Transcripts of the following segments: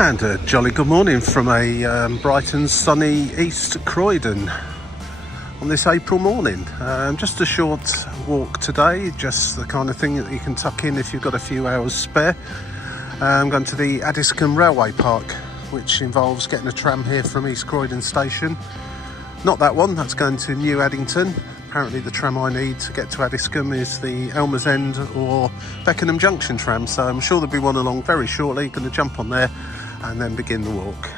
And a jolly good morning from a bright and sunny East Croydon on this April morning. Just a short walk today, just the kind of thing that you can tuck in if you've got a few hours spare. I'm going to the Addiscombe Railway Park, which involves getting a tram here from East Croydon station. Not that one, that's going to New Addington. Apparently the tram I need to get to Addiscombe is the Elmer's End or Beckenham Junction tram, so I'm sure there'll be one along very shortly. Going to jump on there and then begin the walk.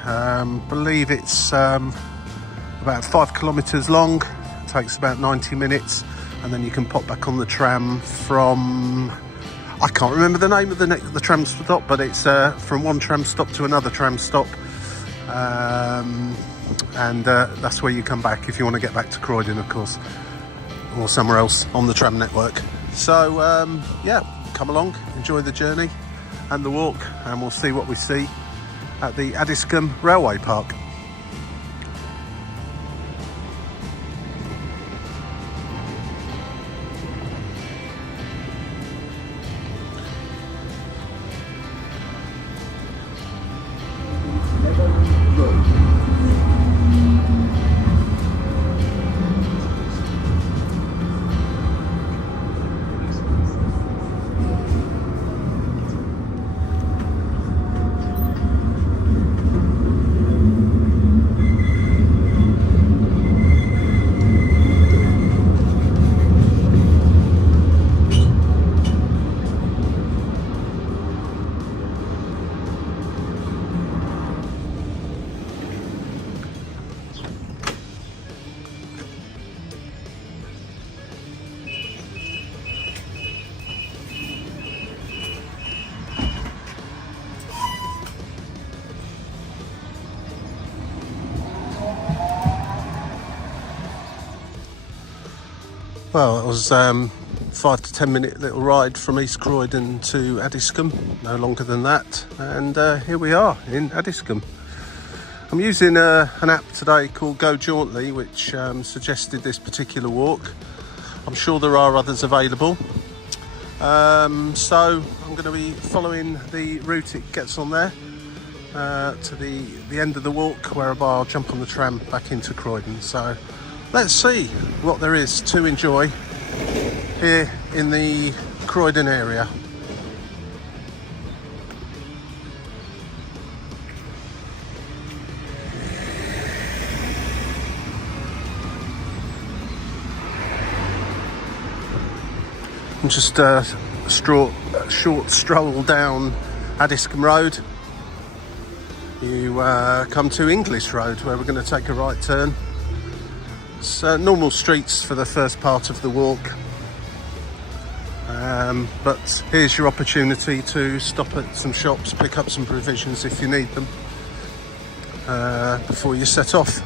Believe it's about 5 kilometres long, it takes about 90 minutes, and then you can pop back on the tram from, I can't remember the name of the tram stop, but it's from one tram stop to another tram stop, and that's where you come back if you want to get back to Croydon, of course, or somewhere else on the tram network. So yeah, come along, enjoy the journey and the walk, and we'll see what we see at the Addiscombe Railway Park. Well, it was 5 to 10 minute little ride from East Croydon to Addiscombe, no longer than that, and here we are in Addiscombe. I'm using an app today called Go Jauntly, which suggested this particular walk. I'm sure there are others available, so I'm going to be following the route it gets on there to the end of the walk, whereby I'll jump on the tram back into Croydon. So let's see what there is to enjoy here in the Croydon area. And just a short stroll down Addiscombe Road. You come to English Road, where we're going to take a right turn. It's normal streets for the first part of the walk, but here's your opportunity to stop at some shops, pick up some provisions if you need them, before you set off.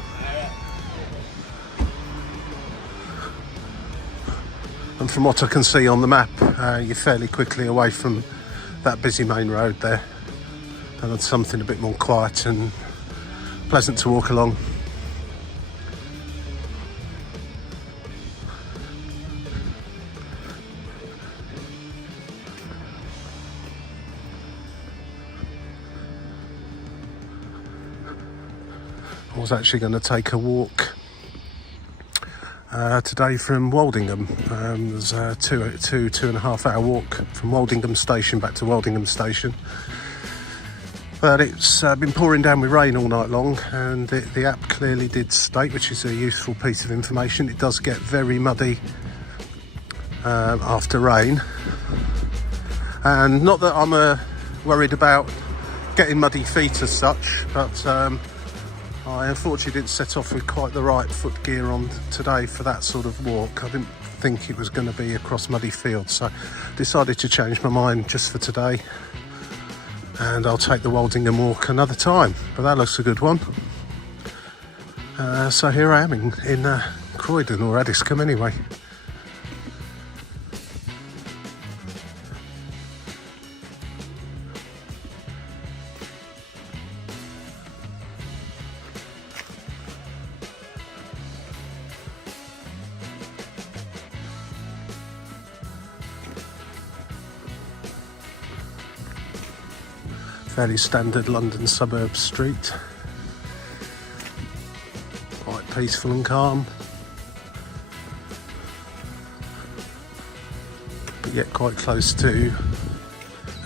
And from what I can see on the map, you're fairly quickly away from that busy main road there, and it's something a bit more quiet and pleasant to walk along. I was actually going to take a walk today from Woldingham. There's a two and a half hour walk from Woldingham station back to Woldingham station, but it's been pouring down with rain all night long, and the app clearly did state, which is a useful piece of information, it does get very muddy after rain. And not that I'm worried about getting muddy feet as such, but I unfortunately didn't set off with quite the right foot gear on today for that sort of walk. I didn't think it was going to be across muddy fields, so decided to change my mind just for today, and I'll take the Woldingham walk another time, but that looks a good one. So here I am in Croydon, or Addiscombe anyway. Fairly standard London suburb street. Quite peaceful and calm, but yet quite close to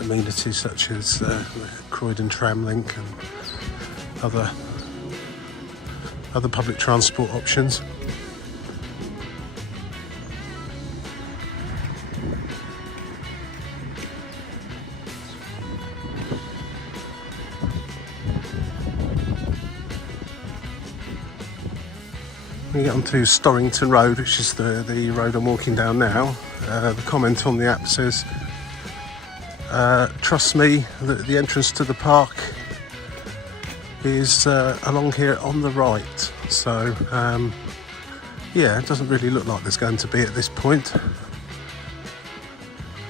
amenities such as the Croydon tram link and other public transport options. We get onto Storrington Road, which is the road I'm walking down now. The comment on the app says, trust me that the entrance to the park is along here on the right. So yeah, it doesn't really look like there's going to be at this point,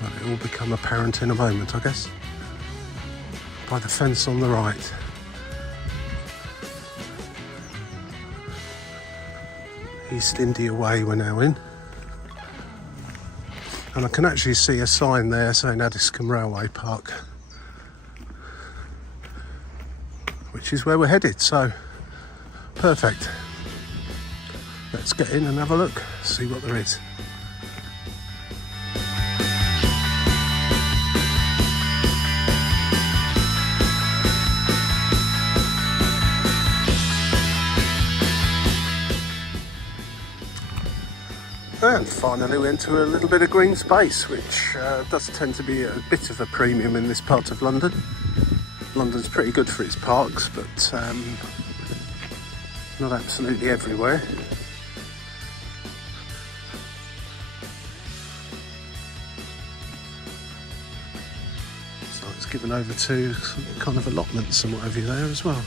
but it will become apparent in a moment, I guess, by the fence on the right. East India Way we're now in, and I can actually see a sign there saying Addiscombe Railway Park, which is where we're headed, so perfect. Let's get in and have a look, see what there is. And finally we enter a little bit of green space, which does tend to be a bit of a premium in this part of London. London's pretty good for its parks, but not absolutely everywhere. So it's given over to some kind of allotments and what have you there as well.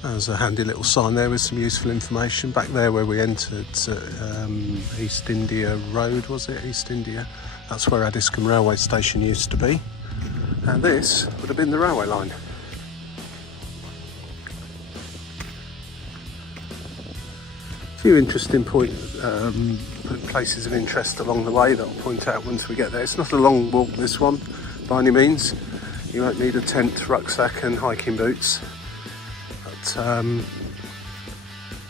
There's a handy little sign there with some useful information. Back there where we entered East India Road, was it? East India. That's where Addiscombe Railway Station used to be. And this would have been the railway line. A few interesting places of interest along the way that I'll point out once we get there. It's not a long walk, this one, by any means. You won't need a tent, rucksack and hiking boots.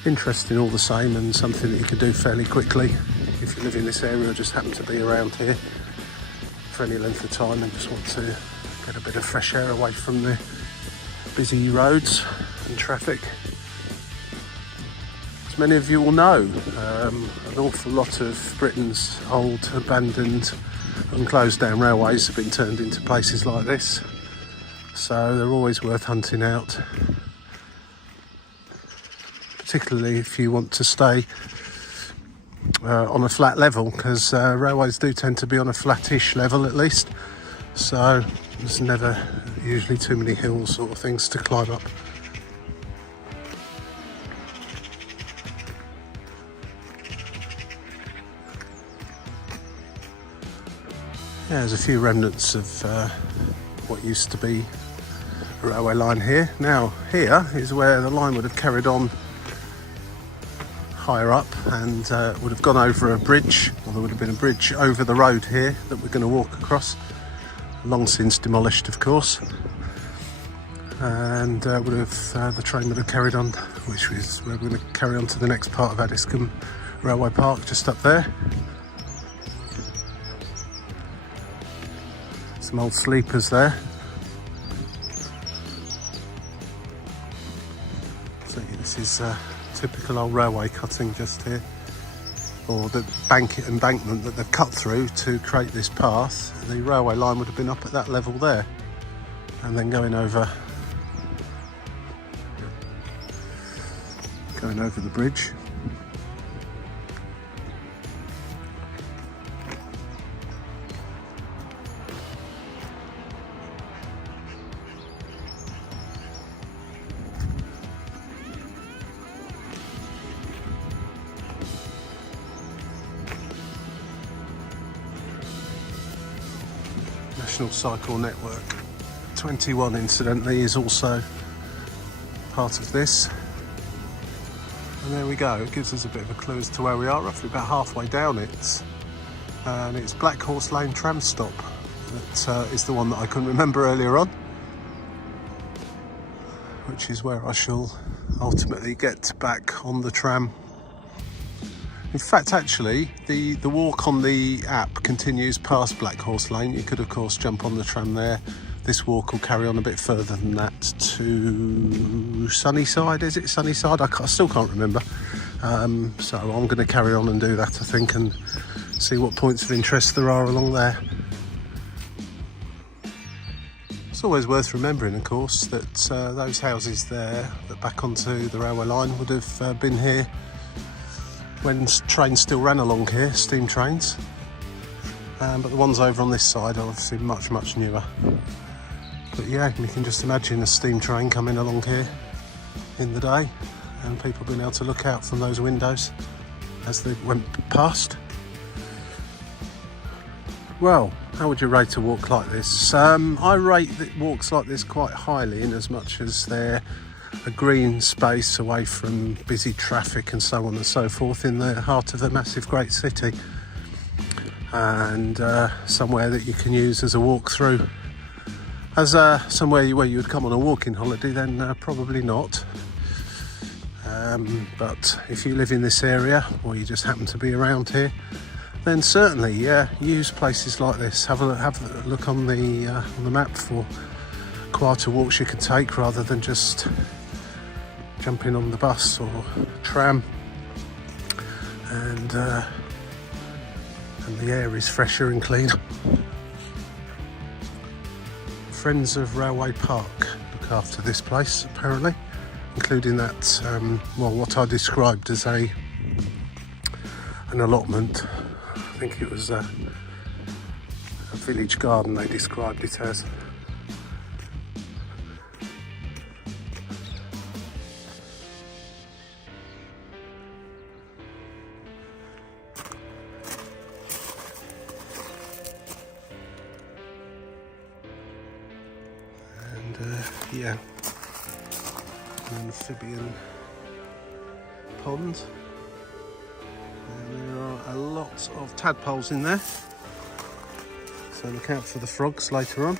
Interesting all the same, and something that you can do fairly quickly if you live in this area or just happen to be around here for any length of time and just want to get a bit of fresh air away from the busy roads and traffic. As many of you will know, an awful lot of Britain's old, abandoned and closed down railways have been turned into places like this, so they're always worth hunting out, particularly if you want to stay on a flat level, because railways do tend to be on a flattish level at least, so there's never usually too many hills or things to climb up. Yeah, there's a few remnants of what used to be a railway line here. Now here is where the line would have carried on higher up and would have gone over a bridge, or there would have been a bridge over the road here that we're going to walk across, long since demolished of course, and would have the train would have carried on, which is where we're going to carry on to the next part of Addiscombe Railway Park, just up there. Some old sleepers there. So this is typical old railway cutting just here, or the embankment that they've cut through to create this path. The railway line would have been up at that level there, and then going over going over the bridge. National Cycle Network 21 incidentally is also part of this, and there we go. It gives us a bit of a clue as to where we are, roughly about halfway down it, and it's Blackhorse Lane tram stop. That is the one that I couldn't remember earlier on, which is where I shall ultimately get back on the tram. In fact, actually, the walk on the app continues past Blackhorse Lane. You could, of course, jump on the tram there. This walk will carry on a bit further than that to Sunnyside. Is it Sunnyside? I still can't remember. So I'm going to carry on and do that, I think, and see what points of interest there are along there. It's always worth remembering, of course, that those houses there that back onto the railway line would have been here when trains still ran along here, steam trains, but the ones over on this side are obviously much newer. But yeah, you can just imagine a steam train coming along here in the day and people being able to look out from those windows as they went past. Well, how would you rate a walk like this? I rate walks like this quite highly, in as much as they're a green space away from busy traffic and so on and so forth in the heart of a massive great city, and somewhere that you can use as a walk through. As somewhere where you would come on a walking holiday, then probably not, but if you live in this area or you just happen to be around here, then certainly use places like this. Have a look on the map for quieter walks you can take, rather than just jumping on the bus or tram, and the air is fresher and cleaner. Friends of Railway Park look after this place, apparently, including that what I described as an allotment. I think it was a village garden they described it as. Yeah, an amphibian pond, and there are a lot of tadpoles in there, so look out for the frogs later on.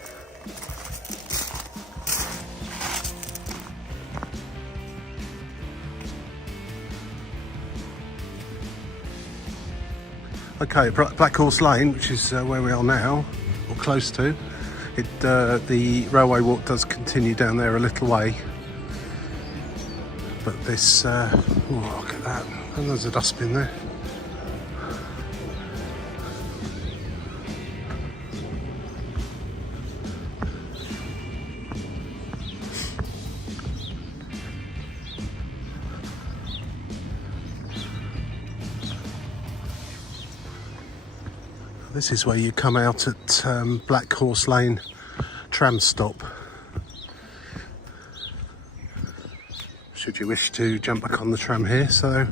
Okay, Blackhorse Lane, which is where we are now, or close to. The railway walk does continue down there a little way, but this, oh, look at that, and there's a dustbin there. This is where you come out at Blackhorse Lane tram stop, should you wish to jump back on the tram here. So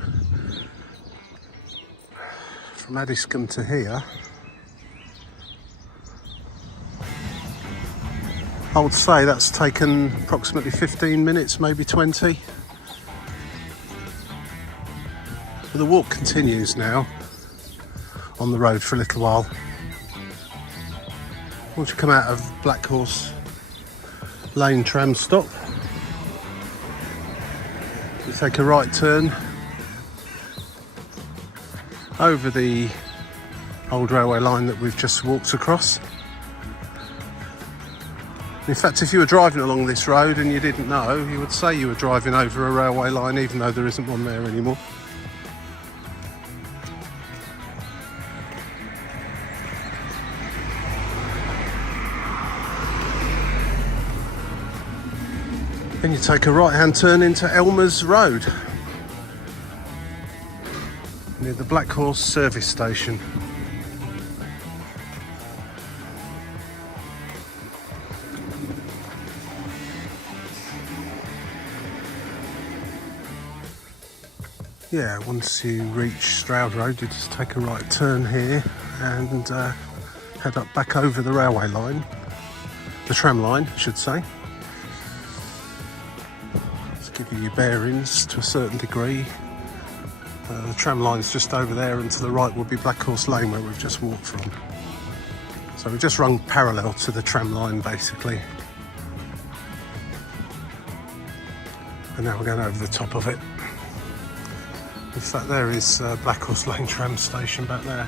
from Addiscombe to here, I would say that's taken approximately 15 minutes, maybe 20. But the walk continues now on the road for a little while. Once you come out of Blackhorse Lane tram stop, you take a right turn over the old railway line that we've just walked across. In fact, if you were driving along this road and you didn't know, you would say you were driving over a railway line, even though there isn't one there anymore. Then you take a right-hand turn into Elmer's Road, near the Blackhorse service station. Yeah, once you reach Stroud Road, you just take a right turn here and head up back over the railway line, the tram line, I should say. Let's give you your bearings to a certain degree. The tram line's just over there, and to the right will be Blackhorse Lane, where we've just walked from. So we've just run parallel to the tram line, basically. And now we're going over the top of it. In fact, there is Blackhorse Lane tram station back there.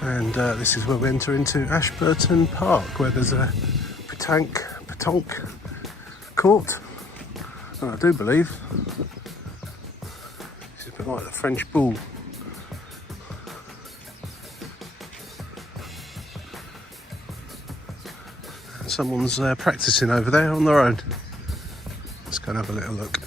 And this is where we enter into Ashburton Park, where there's a petanque court, and I do believe this is a bit like the French bull. And someone's practicing over there on their own. Let's go and have a little look.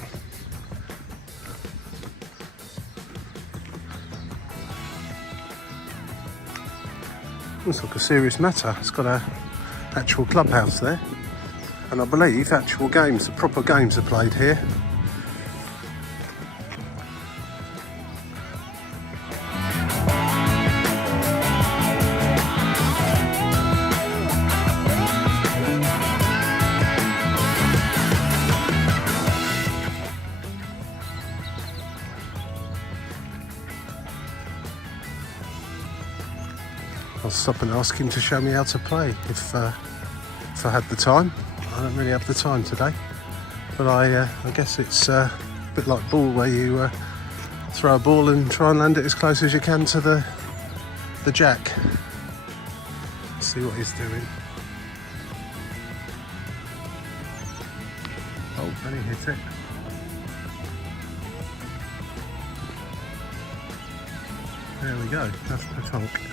Looks like a serious matter. It's got a actual clubhouse there. And I believe actual games, the proper games are played here. I'll stop and ask him to show me how to play if I had the time. I don't really have the time today, but I guess it's a bit like ball, where you throw a ball and try and land it as close as you can to the jack. Let's see what he's doing. Oh, and he hit it. There we go, that's the petanque.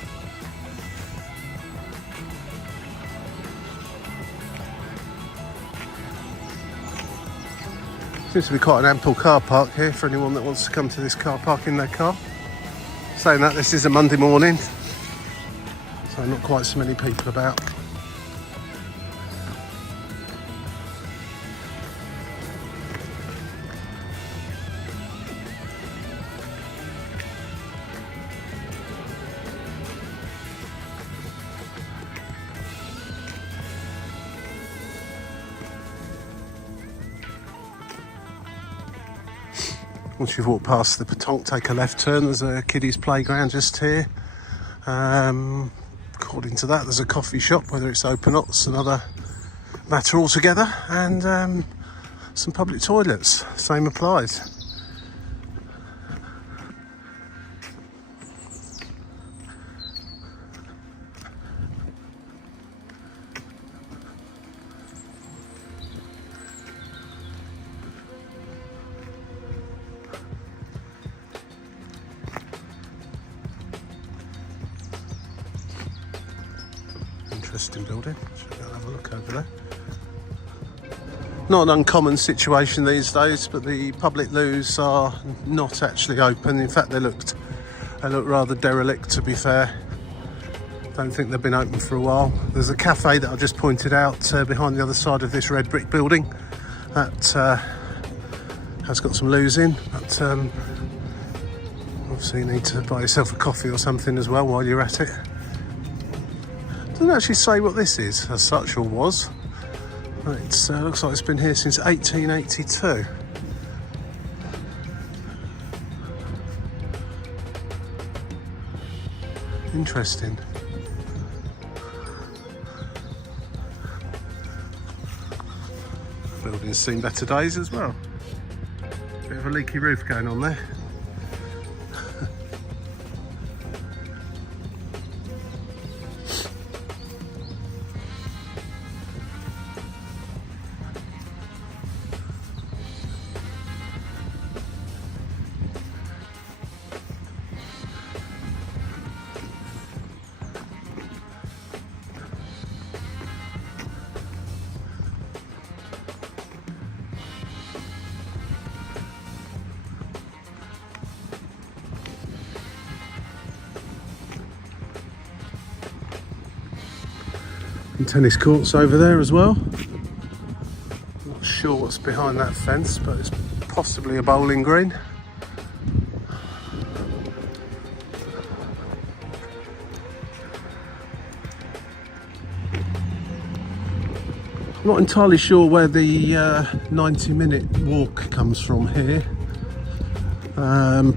Seems to be quite an ample car park here for anyone that wants to come to this car park in their car. Saying that, this is a Monday morning, so not quite so many people about. Once you've walked past the petanque, take a left turn. There's a kiddies playground just here. According to that, there's a coffee shop. Whether it's open or not's another matter altogether. And some public toilets. Same applies. Interesting building. Should go and have a look over there. Not an uncommon situation these days, but the public loos are not actually open. In fact, they look rather derelict, to be fair. Don't think they've been open for a while. There's a cafe that I just pointed out behind the other side of this red brick building that has got some loos in, but obviously you need to buy yourself a coffee or something as well while you're at it. Doesn't actually say what this is as such, or was. It looks like it's been here since 1882. Interesting. Building's seen better days as well. Bit of a leaky roof going on there. And tennis courts over there as well. Not sure what's behind that fence, but it's possibly a bowling green. I'm not entirely sure where the 90-minute walk comes from here.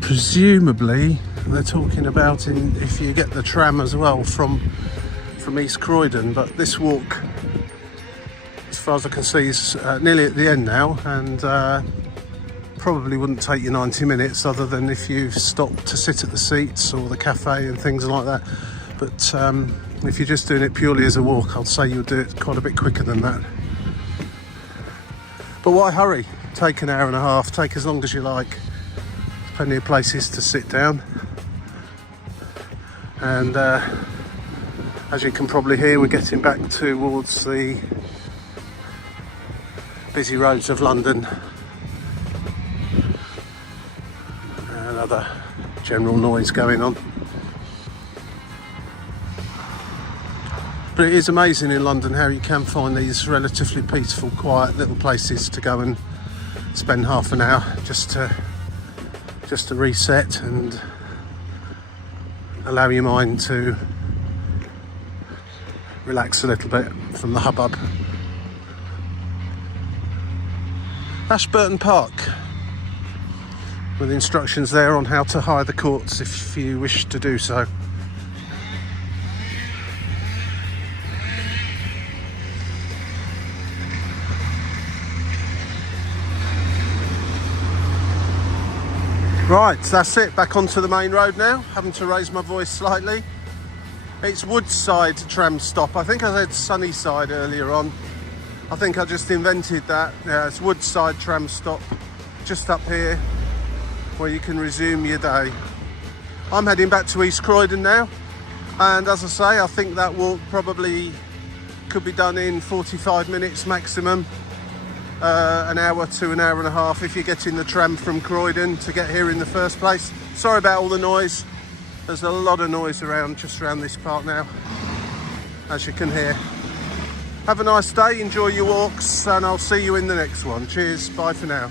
Presumably they're talking about if you get the tram as well from East Croydon, but this walk, as far as I can see, is nearly at the end now, and probably wouldn't take you 90 minutes other than if you stopped to sit at the seats or the cafe and things like that. But if you're just doing it purely as a walk, I'd say you'll do it quite a bit quicker than that. But why hurry? Take an hour and a half, take as long as you like. Plenty of places to sit down. And as you can probably hear, we're getting back towards the busy roads of London and other general noise going on. But it is amazing in London how you can find these relatively peaceful, quiet little places to go and spend half an hour just to reset and allow your mind to relax a little bit from the hubbub. Ashburton Park, with instructions there on how to hire the courts if you wish to do so. Right, that's it, back onto the main road now, having to raise my voice slightly. It's Woodside tram stop. I think I said Sunnyside earlier on. I think I just invented that. Yeah, it's Woodside tram stop, just up here, where you can resume your day. I'm heading back to East Croydon now, and as I say, I think that walk probably could be done in 45 minutes maximum. An hour to an hour and a half if you're getting the tram from Croydon to get here in the first place. Sorry about all the noise. There's a lot of noise around, just around this part now, as you can hear. Have a nice day, enjoy your walks, and I'll see you in the next one. Cheers, bye for now.